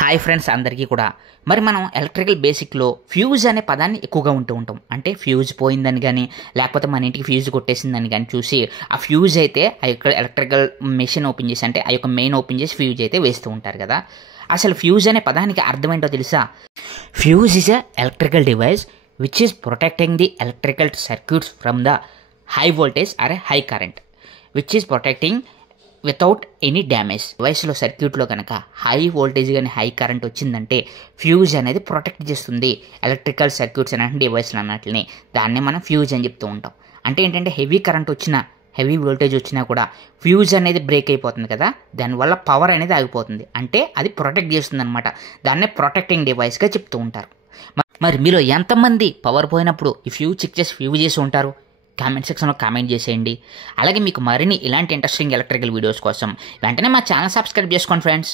Hi friends అందరికీ కూడా మరి మనం ఎలక్ట్రికల్ బేసిక్లో ఫ్యూజ్ అనే పదాన్ని ఎక్కువగా ఉంటాం. అంటే ఫ్యూజ్ పోయిందని కానీ లేకపోతే మన ఇంటికి ఫ్యూజ్ కొట్టేసిందని కానీ చూసి ఆ ఫ్యూజ్ అయితే ఆ యొక్క ఎలక్ట్రికల్ మెషిన్ ఓపెన్ చేసి అంటే ఆ యొక్క మెయిన్ ఓపెన్ చేసి ఫ్యూజ్ అయితే వేస్తూ ఉంటారు కదా. అసలు ఫ్యూజ్ అనే పదానికి అర్థం ఏంటో తెలుసా? Fuse is a electrical device which is protecting the electrical circuits from the high voltage or high current which is protecting without any damage. డివైస్లో సర్క్యూట్లో కనుక హై వోల్టేజ్ కానీ హై కరెంట్ వచ్చిందంటే ఫ్యూజ్ అనేది ప్రొటెక్ట్ చేస్తుంది ఎలక్ట్రికల్ సర్క్యూట్స్ అనే డివైస్లు అన్నట్లని. దాన్నే మనం ఫ్యూజ్ అని చెప్తూ ఉంటాం. అంటే ఏంటంటే హెవీ కరెంట్ వచ్చినా హెవీ వోల్టేజ్ వచ్చినా కూడా ఫ్యూజ్ అనేది బ్రేక్ అయిపోతుంది కదా, దానివల్ల పవర్ అనేది ఆగిపోతుంది. అంటే అది ప్రొటెక్ట్ చేస్తుంది అనమాట. దాన్నే ప్రొటెక్టింగ్ డివైస్గా చెప్తూ ఉంటారు. మరి మీలో ఎంతమంది పవర్ పోయినప్పుడు ఈ ఫ్యూజ్ చెక్ చేసి ఫ్యూజ్ చేసి ఉంటారు? కామెంట్ సెక్షన్లో కామెంట్ చేసేయండి. అలాగే మీకు మరిన్ని ఇలాంటి ఇంట్రెస్టింగ్ ఎలక్ట్రికల్ వీడియోస్ కోసం వెంటనే మా ఛానల్ సబ్స్క్రైబ్ చేసుకోండి ఫ్రెండ్స్.